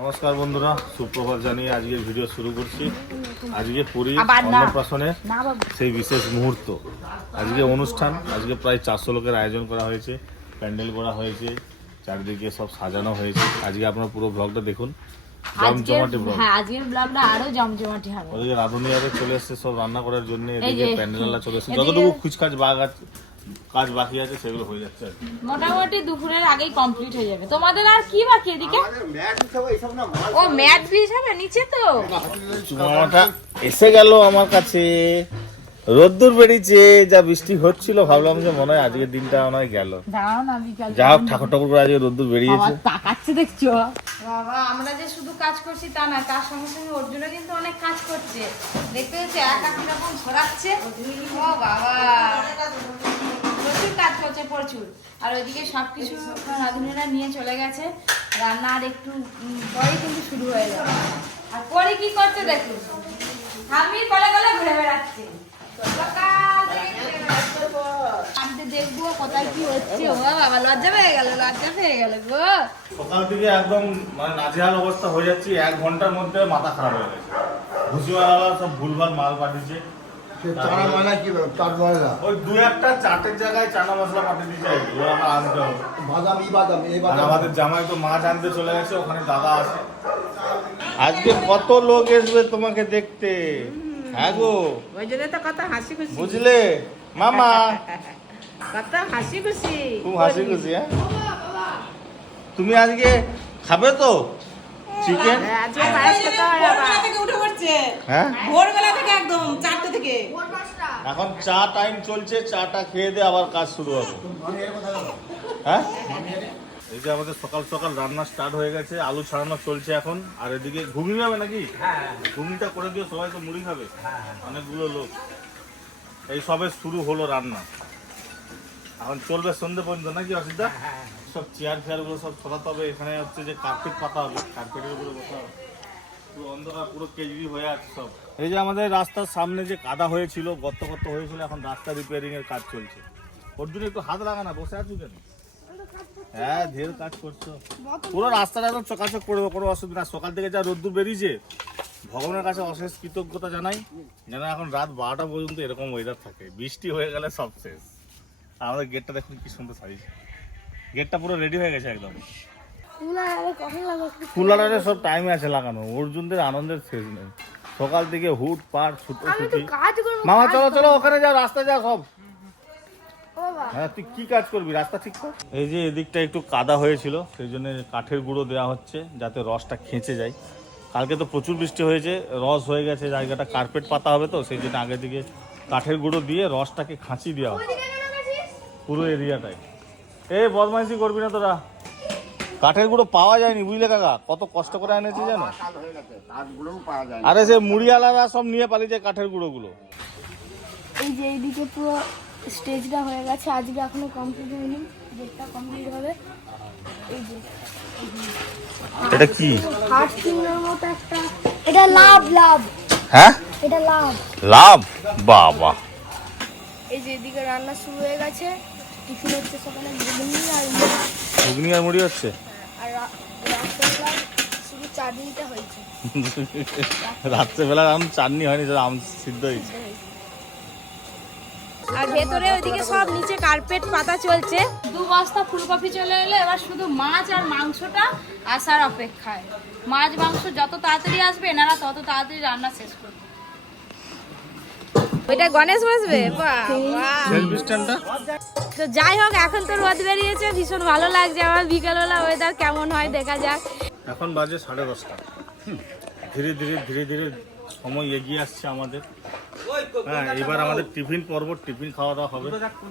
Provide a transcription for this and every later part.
নমস্কার বন্ধুরা সুপ্রভাত জানিয়ে আজকের ভিডিও শুরু করছি। আজকে পুরী অন্নপ্রাশনের সেই বিশেষ মুহূর্ত। আজকে অনুষ্ঠান আজকে প্রায় চারশো লোকের আয়োজন করা হয়েছে প্যান্ডেল করা হয়েছে চারদিকে সব সাজানো হয়েছে। আজকে আপনারা পুরো ব্লগটা দেখুন। জমজমাটি ব্লগ হ্যাঁ আজকের ব্লগটা আরও জমজমাটি হবে। রাঁধুনি আরে চলে এসছে সব রান্না করার জন্য। এদিকে যে, চলে এসছে। যতটুকু খুচকাজ বাগ আছে কাজ বাকি আছে সেগুলো হয়ে যাচ্ছে মোটামুটি দুপুরের আগেই কমপ্লিট হয়ে যাবে। তোমাদের আর কি বাকি এদিকে? ও ম্যাট ব্রিজ হবে নিচে তো? এসে গেল আমার কাছে। রোদ্দুর বেরিয়েছে যা বৃষ্টি হচ্ছিল ভাবলাম যে মনে হয় আজকের দিনটা মনে হয় গেল। দাঁড়াও না বিকাল যা হোক ঠাকুর ঠাকুর করে আজকে রোদ্দুর বেরিয়েছে। তাকাচ্ছে দেখছ? বাবা আমরা যে শুধু কাজ করছি তা না তার সঙ্গে সঙ্গে অর্জুনও কিন্তু অনেক কাজ করছে। দেখতে হচ্ছে এক এক রকম ছড়াচ্ছে। ও বাবা। কাজ করছে প্রচুর। আর ওইদিকে সবকিছু রাঁধুনিরা নিয়ে চলে গেছে। রান্না আর একটু পরেই কিন্তু শুরু হয়ে যাবে। আর পরে কি করছে দেখুন আমি কলে কলে ঘুরে বেড়াচ্ছে। আমি কোথায় কি হচ্ছে। ও থেকে একদম মানে অবস্থা হয়ে যাচ্ছে। এক ঘণ্টার মধ্যে মাথা খারাপ হয়ে গেছে। সব ভুলভাল মাল পাঠিয়েছে। চানা ময়না কি চাট ময়না ওই দু একটা চাটের জায়গায় চানা মশলা পাঠিয়ে। ওরা আমার আনতে হবে। বাদাম ই বাদাম এই বাদাম। আমাদের জামাই তো মাছ আনতে চলে গেছে ওখানে দাদা আছে। আজকে কত লোক আসবে তোমাকে দেখতে? হ্যাঁ গো। ওই জন্য তো কত হাসি খুশি। বুঝলে? মামা। কত হাসি খুশি। খুব হাসি খুশি হ্যাঁ? তুমি আজকে খাবে তো? চিকেন হ্যাঁ, আজকে পায়েস খেতে হয় আবার। থেকে উঠে পড়ছে। হ্যাঁ? ভোরবেলা থেকে একদম চারটে থেকে। এখন চা টাইম চলছে চাটা খেয়ে দিয়ে আবার কাজ শুরু হবে। হ্যাঁ? এই যে আমাদের সকাল সকাল রান্না স্টার্ট হয়ে গেছে আলু ছাড়ানো চলছে এখন। আর এদিকে ঘুগনি হবে নাকি? ঘুগনিটা করে দিয়ে সবাই তো মুড়ি খাবে। অনেকগুলো লোক। এই সবে শুরু হলো রান্না। এখন চলবে সন্ধে পর্যন্ত নাকি অসুবিধা? সব চেয়ার ফেয়ারগুলো সব ছড়াতে হবে। এখানে হচ্ছে যে কার্পেট পাতা হবে। কার্পেটের উপরে বসা হবে। অন্ধকার, পুরো কেজরি হয়ে আছে সব। এই যে আমাদের রাস্তার সামনে যে কাদা হয়েছিল গর্ত গর্ত হয়েছিল, এখন রাস্তা রিপেয়ারিং এর কাজ চলছে। ওর জন্য একটু হাত লাগা না, বসে আছো কেন? হ্যাঁ ধের কাজ করছ। পুরো রাস্তাটা একদম চকাচক করব কোনো অসুবিধা সকাল থেকে যা রোদ্দুর বেরিয়েছে, ভগবানের কাছে অশেষ কৃতজ্ঞতা জানাই। যেন এখন রাত বারোটা পর্যন্ত এরকম ওয়েদার থাকে। বৃষ্টি হয়ে গেলে সব শেষ। আমাদের গেটটা দেখুন কি সুন্দর সাজিয়েছে। গেটটা পুরো রেডি হয়ে গেছে একদম। কুলারের সব টাইমে আছে লাগানো অর্জুনদের আনন্দের শেষ নেই। সকাল থেকে হুট পাট ছুটো ছুটি। মামা চলো চলো ওখানে যাও রাস্তা যাও সব। হ্যাঁ তুই কি কাজ করবি? রাস্তা ঠিক কর। এই যে এদিকটা একটু কাদা হয়েছিল সেই জন্য কাঠের গুঁড়ো দেওয়া হচ্ছে যাতে রসটা খেঁচে যায়। কালকে তো প্রচুর বৃষ্টি হয়েছে রস হয়ে গেছে জায়গাটা কার্পেট পাতা হবে তো সেই জন্য আগে দিকে কাঠের গুঁড়ো দিয়ে রসটাকে খাঁচি দেওয়া হবে পুরো এরিয়াটায় এই বদমাইশি করবি না তোরা। কাঠের গুঁড়ো পাওয়া যায়নি বুঝলে কাকা? কত কষ্ট করে এনেছি জানো? যায়। আরে সে মুড়িওয়ালারা সব নিয়ে পালিয়েছে কাঠের গুঁড়োগুলো। এই যে এইদিকে পুরো স্টেজটা হয়ে গেছে আজকে এখনও কমপ্লিট হয়নি ডেটটা কমপ্লিট হবে। এই যে এটা কি? হার্ট সিংহের মতো একটা এটা লাভ লাভ। হ্যাঁ? এটা লাভ। লাভ? বাবা। এই যে এদিকে রান্না শুরু হয়ে গেছে টিফিন হচ্ছে সকালে ঘুগনি আর ঘুগনি আর মুড়ি হচ্ছে? আর রাত্রেবেলা শুধু চাটনিটা হয়েছে। রাত্রেবেলা আম চাটনি হয়নি শুধু আম সিদ্ধ হয়েছে। আর ভেতরে ওইদিকে সব নিচে কার্পেট পাতা চলছে। দু বস্তা ফুলকপি চলে এলো এবার শুধু মাছ আর মাংসটা আসার অপেক্ষায়। মাছ মাংস যত তাড়াতাড়ি আসবে এনারা তত তাড়াতাড়ি রান্না শেষ করবে। ওইটা গণেশ বসবে? তো যাই হোক এখন তো রোদ বেরিয়েছে ভীষণ ভালো লাগছে আমার। বিকেলবেলা ওয়েদার কেমন হয় দেখা যাক। এখন বাজে সাড়ে দশটা। ধীরে ধীরে ধীরে ধীরে সময় এগিয়ে আসছে আমাদের। হ্যাঁ এবার আমাদের টিফিন পর্ব টিফিন খাওয়া দাওয়া হবে।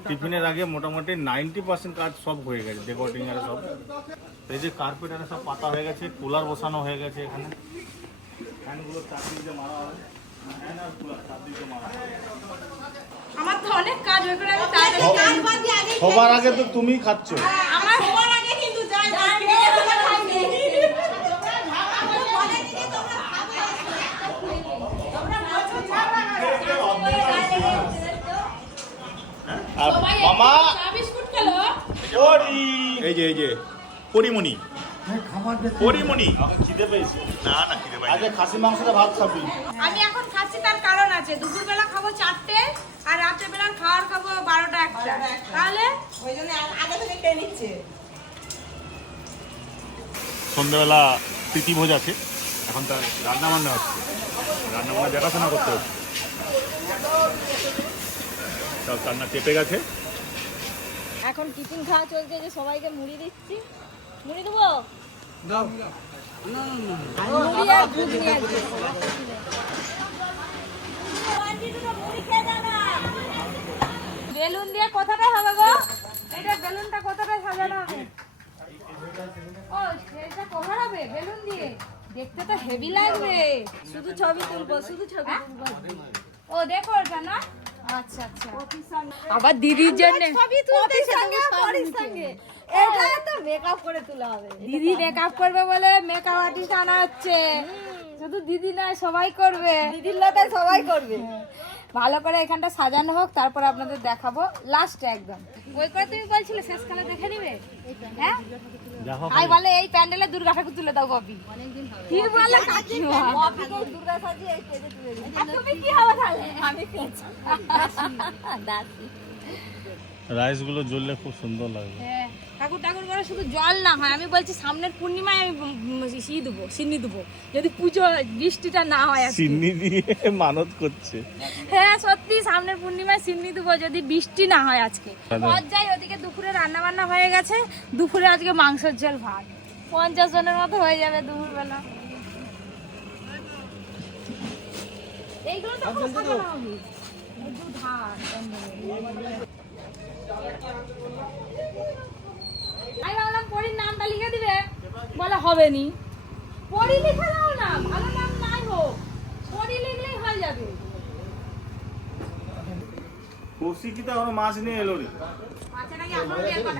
টিফিনের আগে মোটামুটি নাইনটি পার্সেন্ট কাজ সব হয়ে গেছে ডেকোরেটিং এর সব। এই যে কার্পেট এর সব পাতা হয়ে গেছে কুলার বসানো হয়ে গেছে এখানে। ফ্যানগুলো আর কুলার চারদিকে মারা হবে। আমার তো অনেক কাজ হয়ে করে আমি তাড়াতাড়ি কাজ বাদ দিয়ে আগে সবার আগে তো তুমি খাচ্ছ। আমার সবার আগে কিন্তু যাই আর মামা চা বিস্কুট খেলো। ওরি এই যে এই যে পরিমণি। পরিমণি। খিদে পেয়েছে। না না খিদে পাই আজকে খাসি মাংসটা ভাত খাবি। আমি এখন খাচ্ছি তার কারণ আছে। দুপুরবেলা খাব চারটে আর রাত্রে বেলা খাওয়ার খাব বারোটা একটা। তাহলে ওই জন্য আগে থেকে খেয়ে নিচ্ছে। সন্ধ্যাবেলা প্রীতি ভোজ আছে। এখন তার রান্না বান্না হচ্ছে। রান্না বান্না দেখাশোনা করতে হচ্ছে। সব রান্না চেপে গেছে। এখন টিফিন খাওয়া চলছে যে সবাইকে মুড়ি দিচ্ছি। মুড়ি দেবো? মুড়ি আর ঘুগনি আর কি। বেলুন দিয়ে কোথাটা হবে গো। এটা বেলুনটা কোথাটা সাজানো হবে। ও সেটা কভার হবে বেলুন দিয়ে? দেখতে তো হেভি লাগবে। শুধু ছবি তুলবো শুধু ছবি তুলবো। ও দেখো ওটা না? আচ্ছা আচ্ছা। আবার দিদির জন্য ছবি তুলতে সঙ্গে পরির সঙ্গে। এটা তো মেকআপ করে তোলা হবে। দিদি মেকআপ করবে বলে মেকআপ আর্টিস্ট আনা হচ্ছে। শুধু দিদি না সবাই করবে। দিদির লতায় সবাই করবে। ভালো করে এখানটা সাজানো হোক তারপর আপনাদের দেখাবো লাস্ট একদম। ওই করে তুমি বলছিলে শেষকালে দেখে নিবে? হ্যাঁ? তাই বলে এই প্যান্ডেলে দুর্গা ঠাকুর তুলে দাও ববি। কি বলে? কাকিমা দুর্গা সাজিয়ে এই স্টেজে তুলে দিই তুমি কি হবে তাহলে? আমি দাসি। রাইসগুলো জ্বললে খুব সুন্দর লাগবে। হ্যাঁ, ঠাকুর ঠাকুর করে শুধু জল না হয়। আমি বলছি সামনের পূর্ণিমায় আমি ই দেবো সিন্নি দেবো। যদি পুজো বৃষ্টিটা না হয় আজকে। চিনি দিয়ে মানত করছে। হ্যাঁ সত্যি সামনের পূর্ণিমায় সিন্নি দেবো যদি বৃষ্টি না হয় আজকে। লজ্জায় ওদিকে দুপুরে রান্না বান্না হয়ে গেছে। দুপুরে আজকে মাংসের ঝোল ভাত। পঞ্চাশ জনের মতো হয়ে যাবে দুপুরবেলা। এইগুলো তো আমি ভাবলাম পরীর নামটা লিখে দিবে। বলে হবে নি পরি লিখে দাও না ভালো নাম নাই হোক। পরি লিখলেই হয়ে যাবে। মাছ নিয়ে এলো রে? এখন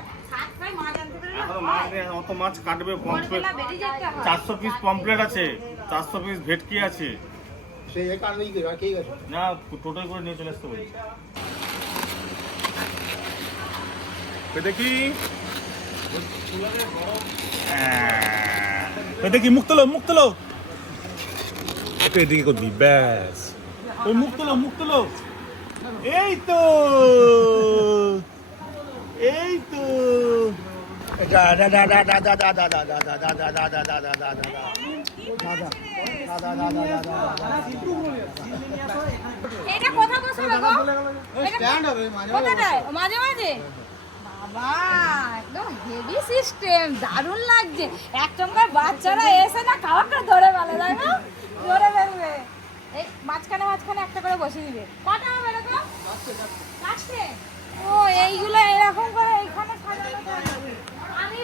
মাছ না মাছ নিয়ে অত মাছ কাটবে পমপ্লেট চারশো পিস পমপ্লেট আছে চারশো পিস ভেটকি আছে। না টোটাল করে নিয়ে চলে আসতে বলছি। এ দেখি দেখি মুখ তোলো মুখ তোলো একটু এদিকে করবি ব্যাস ওই মুখ তোলো মুখ তোলো এই তো এই তো দা দা দা দা দা দা দা দা দা দা এটা গো? স্ট্যান্ড হবে মাঝে মাঝে মাঝে বাবা একদম সিস্টেম দারুণ লাগছে। এক চমকার বাচ্চারা এসে না খাবারটা ধরে ভালো লাগে ধরে ফেলবে। এই মাঝখানে মাঝখানে একটা করে বসিয়ে দিবে। কটা হবে এরকম ও এইগুলো এরকম করে এইখানে আমি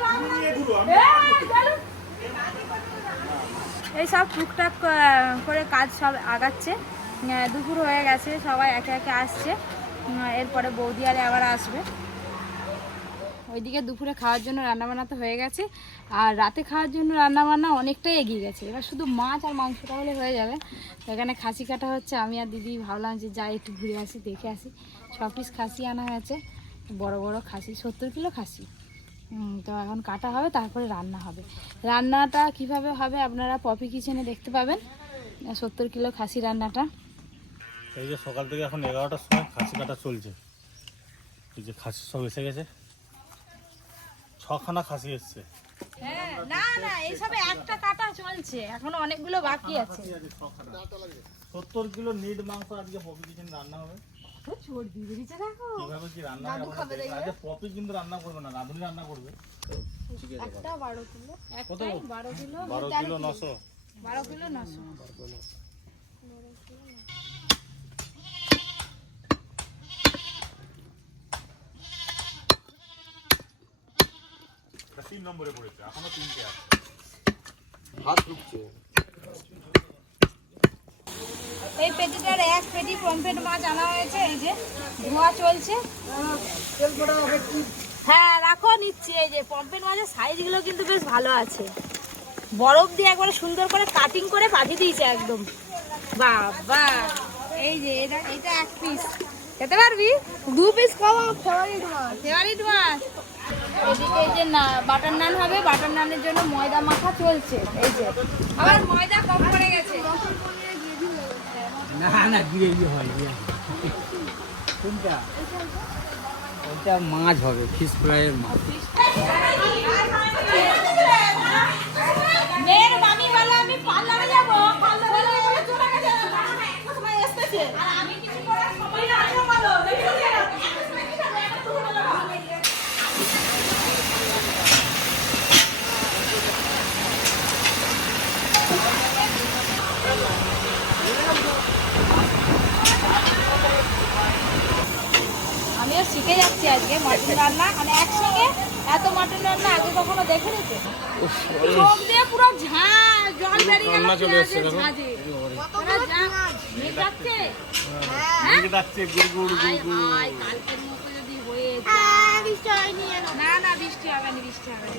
এই, সব টুকটাক করে কাজ সব আগাচ্ছে। দুপুর হয়ে গেছে সবাই একে একে আসছে। এরপরে বৌদি আরে আবার আসবে। ওইদিকে দুপুরে খাওয়ার জন্য রান্নাবান্না তো হয়ে গেছে আর রাতে খাওয়ার জন্য রান্নাবান্না অনেকটাই এগিয়ে গেছে। এবার শুধু মাছ আর মাংসটা হলে হয়ে যাবে। তো এখানে খাসি কাটা হচ্ছে আমি আর দিদি ভাবলাম যে যাই একটু ঘুরে আসি দেখে আসি। ছ পিস খাসি আনা হয়েছে বড় বড় খাসি সত্তর কিলো খাসি। তো এখন কাটা হবে তারপরে রান্না হবে। রান্নাটা কীভাবে হবে আপনারা পপি কিচেনে দেখতে পাবেন। সত্তর কিলো খাসি রান্নাটা। এই যে সকাল থেকে এখন এগারোটার সময় খাসি কাটা চলছে। এই যে খাসি সব এসে গেছে। ছখানা খাসি এসছে। হ্যাঁ না না এইসবে একটা কাটা চলছে। এখনও অনেকগুলো বাকি আছে। সত্তর কিলো নিট মাংস আজকে পপি কিচেন রান্না হবে। চর্বি বেরিয়েছে দেখো। কীভাবে কি রান্না হবে আমরা দেখব। আজকে পপি কিন্তু রান্না করবে না রাঁধুনি রান্না করবে। একটা বারো কিলো একটাই বারো কিলো বারো কিলো নশো। বারো কিলো নশো। তিন নম্বরে পড়েছে এখনও তিনটে আছে। হাত ঢুকছে। এই পেটিটার এক পেটি পমফ্রেট মাছ আনা হয়েছে? এই যে ধোয়া চলছে। হ্যাঁ রাখো, নিচ্ছি। এই যে পমফ্রেট মাছের সাইজগুলো কিন্তু বেশ ভালো আছে। বরফ দিয়ে একবারে সুন্দর করে কাটিং করে পাঠিয়ে দিয়েছে একদম। বাবা, এই যে এটা এটা এক পিস খেতে পারবি? দু পিস খাওয়া ফেভারিট মাছ ফেভারিট মাছ। এদিকে এই যে না বাটার নান হবে। বাটার নানের জন্য ময়দা মাখা চলছে। এই যে। আবার ময়দা কম পড়ে গেছে। না না গ্রেভি হয় কোনটা? ওটা মাছ হবে ফিশ ফ্রাইয়ের মাছ মেয়ের মামি বলে আমি পার্লারে যাব পার্লারে বলে চলে গেছে না একটা সময় এসেছে আর আমি কিছু করার সময় না আমিও বলো দেখো আমিও শিখে যাচ্ছি আজকে মটন রান্না। মানে একসঙ্গে এত মটন রান্না আগে কখনো দেখিনি তো? চোখ দিয়ে পুরো ঝাঁজ জল বেরিয়ে গেল পেঁয়াজের ঝাঁজে। না না বৃষ্টি হবে না বৃষ্টি হবে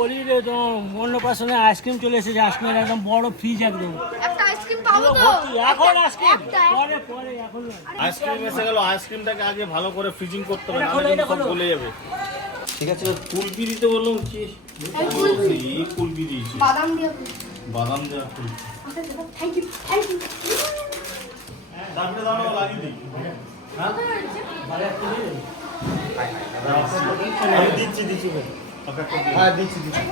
না তো অন্নপ্রাশনে আইসক্রিম চলে এসেছে আইসক্রিম একদম বড় ফ্রিজ একদম। একটা আইসক্রিম পাবো তো? ভর্তি। এখন আইসক্রিম। পরে পরে এখন আইসক্রিম এসে গেল আইসক্রিমটাকে আগে ভালো করে ফ্রিজিং করতে হবে এটা সব গলে যাবে। ঠিক আছে কুলপি দিতে বললাম কি এই কুলপি দিয়েছি বাদাম দিয়ে বাদাম দেওয়া kulfi thank you thank you তারপরে দাঁড়াও লাগিয়ে দিই। হ্যাঁ। আমি দিচ্ছি দিচ্ছি। হ্যাঁ দিচ্ছি দিচ্ছি।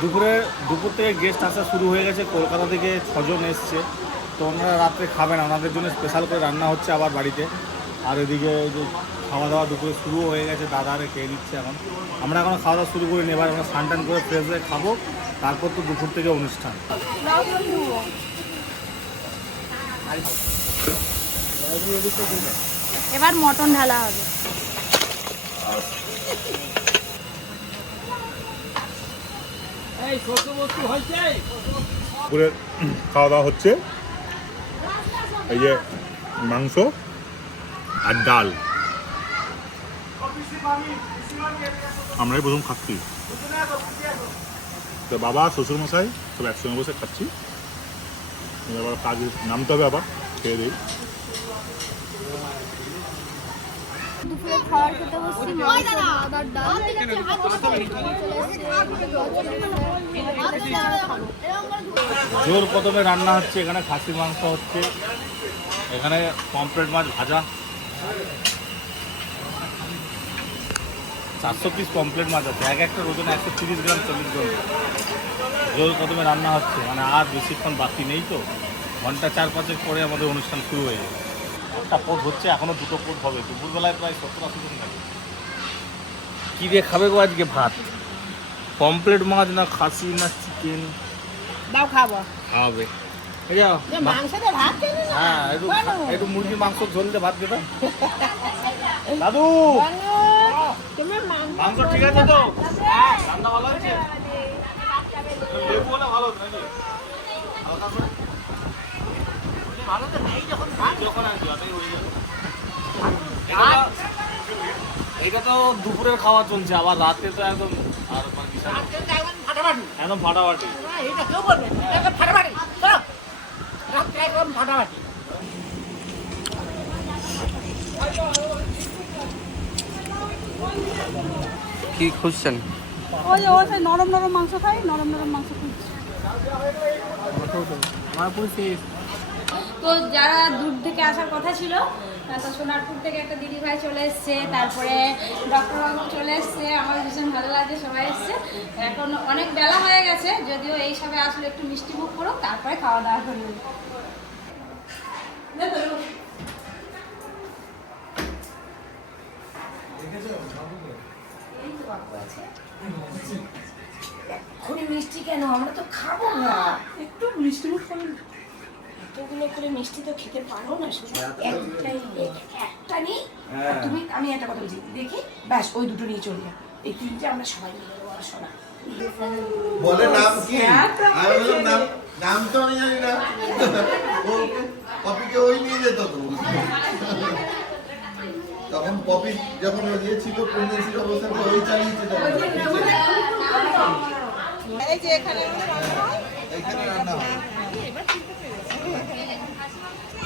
দুপুরে দুপুর থেকে গেস্ট আসা শুরু হয়ে গেছে কলকাতা থেকে ছজন এসছে। তো ওনারা রাত্রে খাবেন ওনাদের জন্য স্পেশাল করে রান্না হচ্ছে আবার বাড়িতে। আর এদিকে যে খাওয়া দাওয়া দুপুরে শুরু হয়ে গেছে দাদা দাদারে খেয়ে দিচ্ছে এখন। আমরা এখন খাওয়া দাওয়া শুরু করি নি এবার আমরা স্নান টান করে ফ্রেশ হয়ে খাব। তারপর তো দুপুর থেকে অনুষ্ঠান। এবার মটন ঢালা হবে। দুপুরের খাওয়া দাওয়া হচ্ছে। এই যে মাংস আর ডাল। আমরাই প্রথম খাচ্ছি। তো বাবা শ্বশুর মশাই সব একসঙ্গে বসে খাচ্ছি। এবার কাজ নামতে হবে আবার খেয়ে দিই। দুপুরে খাবার খেতে বসছি ডাল জোর কদমে রান্না হচ্ছে এখানে খাসির মাংস হচ্ছে এখানে পমফ্রেট মাছ ভাজা চারশো পিস পমফ্রেট মাছ আছে এক একটা ওজন একশো তিরিশ গ্রাম চল্লিশ গ্রাম জোর কদমে রান্না হচ্ছে মানে আর বেশিক্ষণ বাকি নেই তো ঘণ্টা চার পাঁচের পরে আমাদের অনুষ্ঠান শুরু হয়ে যাবে একটা পদ হচ্ছে এখনও দুটো পদ হবে। দুপুরবেলায় প্রায় সত্তর আশি জন থাকে। কী দিয়ে খাবে গো আজকে ভাত? পমপ্লেট মাছ না খাসি না চিকেন? দাও খাব। খাওয়াবে যাও। হ্যাঁ একটু একটু মুরগির মাংস ঝোল দিয়ে ভাত দেবে। দাদু! মাংস মাংস ঠিক আছে তো? রান্না ভালো হচ্ছে লেবু হলে ভালো হতো নাকি হালকা করে যখন আর কি, ওটাই হয়ে যাবে। এটা তো- এটা তো দুপুরের খাওয়া চলছে আবার রাতে তো একদম আর মানে একদম ফাটাফাটি এটা কেউ বলবে ফাটাফাটি রাত্রে একদম ফাটাফাটি। কি খুঁজছেন? ওই যে ও সেই নরম নরম মাংস খাই নরম নরম মাংস খুঁজছি। তো যারা দূর থেকে আসার কথা ছিল তো সোনারপুর থেকে একটা দিদি ভাই চলে এসছে তারপরে ডক্টর বাবু চলে এসছে আমার ভীষণ ভালো লাগছে সবাই এসছে। এখন অনেক বেলা হয়ে গেছে যদিও এই সবে আসলে একটু মিষ্টি মুখ করো তারপরে খাওয়া দাওয়া খুবই মিষ্টি কেন? আমরা তো খাব না। একটু মিষ্টি মুখ এতগুলো করে মিষ্টি তো খেতে পারো না শুধু একটাই একটা নেই। তুমি আমি একটা কথা বলছি দেখি ব্যাস ওই দুটো নিয়ে চলে যাও। এই তিনটে আমরা সবাই মিলে আর শোনা। বলে নাম কি? আমি নাম নাম তো আমি জানি না। ও পপিকে ওই নিয়ে যেত তো। তখন পপি যখন ইয়ে ছিল প্রেগনেন্সির অবস্থাতে ওই চালিয়েছে এই যে এখানে আমাদের রান্না হয় এখানে রান্না হয়।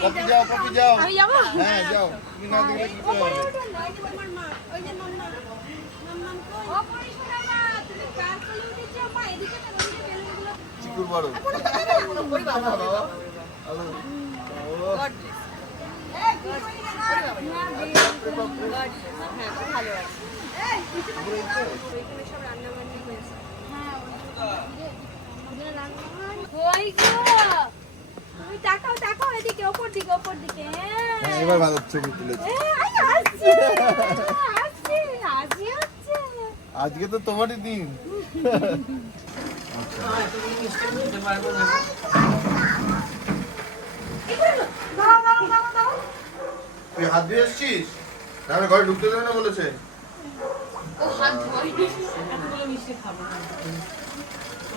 পপি যাও পপি যাও আমি যাব? হ্যাঁ যাও। তুমি না দেখলে কি করে হবে? চিকুর বড় গো। তুমি তাকাও তাকাও এদিকে ওপর দিকে ওপর দিকে হ্যাঁ। এবার ভালো ছবি তুলেছি। এ, আই আসছে আসছে আসছে হচ্ছে। আজকে তো তোমারই দিন। তুই হাত দিয়ে এসছিস তাহলে ঘরে ঢুকতে দেবে না বলেছে। ওই কায়া হাট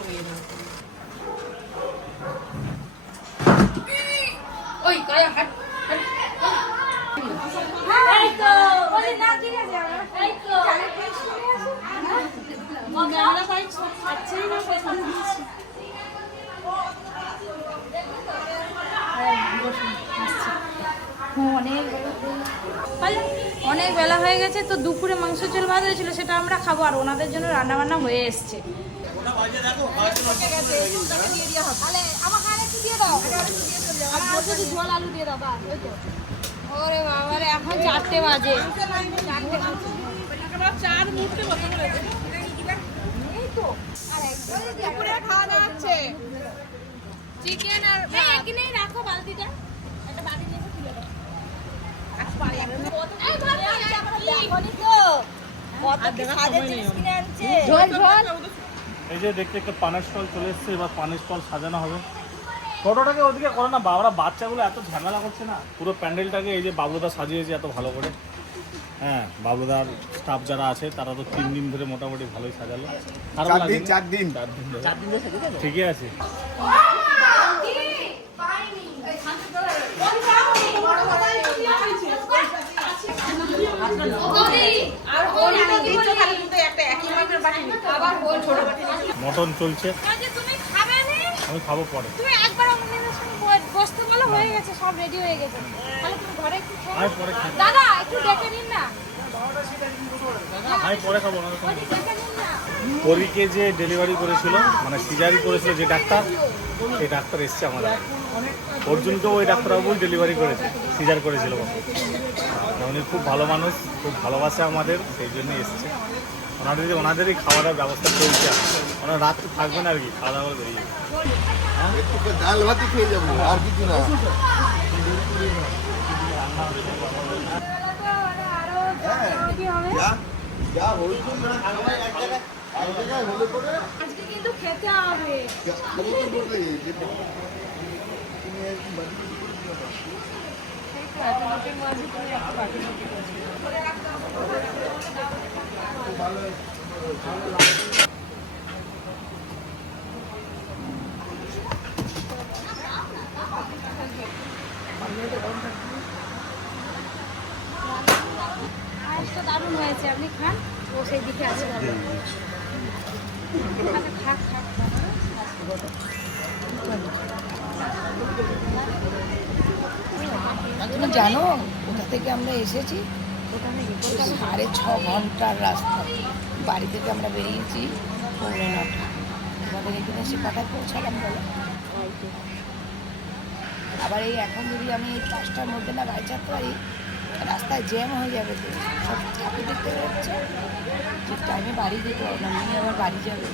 এই তো পাই ছাড়ছেই না অনেক অনেক বেলা হয়ে গেছে তো দুপুরে মাংস ঝোল ভাত হয়েছিল সেটা আমরা খাব আর ওনাদের জন্য রান্না বান্না হয়ে এসছে আমাকে দিয়ে দাও। এই যে দেখতে একটা পানের স্টল চলে এসছে এবার পানের স্টল সাজানো হবে। ফটোটাকে ওদিকে করে না বাবারা বাচ্চাগুলো এত ঝামেলা করছে না। পুরো প্যান্ডেলটাকে এই যে বাবলুদা সাজিয়েছে এত ভালো করে। হ্যাঁ বাবলুদার স্টাফ যারা আছে তারা তো তিন দিন ধরে মোটামুটি ভালোই সাজালো। চার দিন চার দিন। চার দিন ঠিকই আছে। মটন চলছে। কাজে তুমি খাবে না? আমি খাব পরে। বসতে বলো হয়ে গেছে সব রেডি হয়ে গেছে। তাহলে তুমি ঘরে একটু দাদা একটু ডেকে নিন না। যে ডেলিভারি করেছিল মানে সিজারি করেছিল যে ডাক্তার সেই ডাক্তার এসছে আমাদের। অর্জুনকে ওই ডাক্তারবাবুই ডেলিভারি করেছে সিজার করেছিল। বলে। উনি খুব ভালো মানুষ খুব ভালোবাসে আমাদের সেই জন্য এসছে। ওনাদের ওনাদেরই খাওয়া দাওয়ার ব্যবস্থা চলছে ওনারা রাত থাকবেন আর কি খাওয়া দাওয়া বেরিয়ে ডাল ভাতই খেয়ে যাব আর কিছু না আজকে কিন্তু খাব তো বললে যে তুমি একদম বাড়ি থেকে করে দিও না। আজটা দারুণ হয়েছে আপনি খান? ও সেই দিকে আছে আচ্ছা, খাক। তুমি জানো কোথা থেকে আমরা এসেছি? সাড়ে ছ ঘণ্টার রাস্তা। বাড়ি থেকে আমরা বেরিয়েছি। পৌনে নটা আমাদের এখানে এসে কটায় পৌঁছালাম বলো। আবার এই এখন যদি আমি এই পাঁচটার মধ্যে না বাড়ি চাপতে পারি রাস্তায় জ্যাম হয়ে যাবে তো সব ঠাকুর দেখতে হচ্ছে ঠিক টাইমে বাড়ি যেতে না নিয়ে আবার বাড়ি যাবে।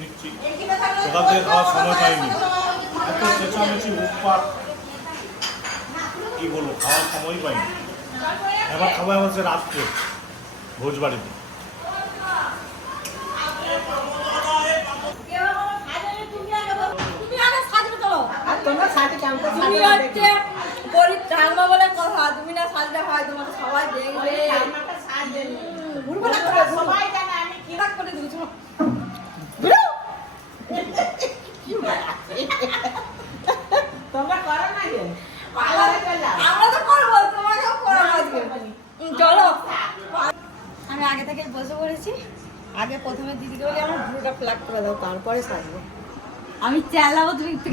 নিচ্ছি। সময় পাইনি। এত বলব সময় পাইনি। রাত্রে ভোজবাড়িতে তুমি হচ্ছে গরিব চালমা বলে কথা তুমি না সাজতে হয় তোমাকে সবাই দেখবে। সবাই জানে আমি কি করে দিচ্ছি তোমরা করো না যে। আমরা তো করব তোমাকেও করো চলো। আমি আগে থেকে বসে এসেছি আগে প্রথমে দিদিকে বলি আমার ভুরুটা ফ্ল্যাট করে দাও তারপরে সাজবো। আমি চালাবো তুমি একটু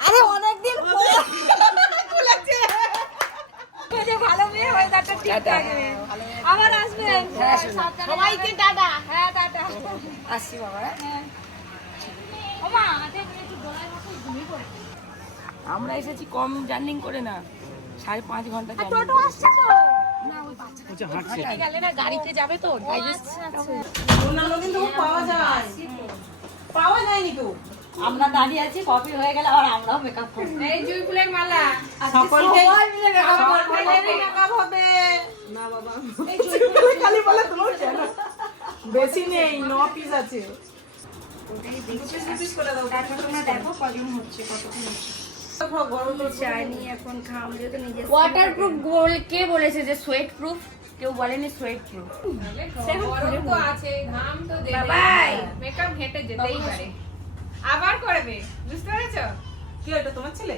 আরে অনেকদিন ভালো মেয়ে ওয়েদারটা ঠিক থাকে আবার আসবেন সবাইকে টাটা। হ্যাঁ বাবা হ্যাঁ। পড়ে আমরা এসেছি কম জার্নিং করে না। সাড়ে পাঁচ ঘণ্টা টোটো আসছে তো। গেলে না গাড়িতে যাবে তো তাই জন্য- আচ্ছা। আচ্ছা অন্যান্য দিন তো পাওয়া যায়। পাওয়া যায়নি তো। আমরা দাঁড়িয়ে আছি কপি হয়ে গেলে আবার আমরাও মেকআপ করব। এই জুই ফুলের মালা। সকলকে সবাই মিলে makeup করব। মেকআপ হবে। না বাবা। এই খালি বলে তোমার কেন? বেশি নেই ন পিস আছে। চাইনি এখন খাম যেহেতু নিজে ওয়াটারপ্রুফ গোল কে বলেছে যে সোয়েট প্রুফ কেউ বলেনি সোয়েট প্রুফ গরম তো আছে ঘাম তো দেবে। মেকআপ ঘেটে যেতেই পারে। আবার করবে বুঝতে পেরেছ? কি এটা তোমার ছেলে?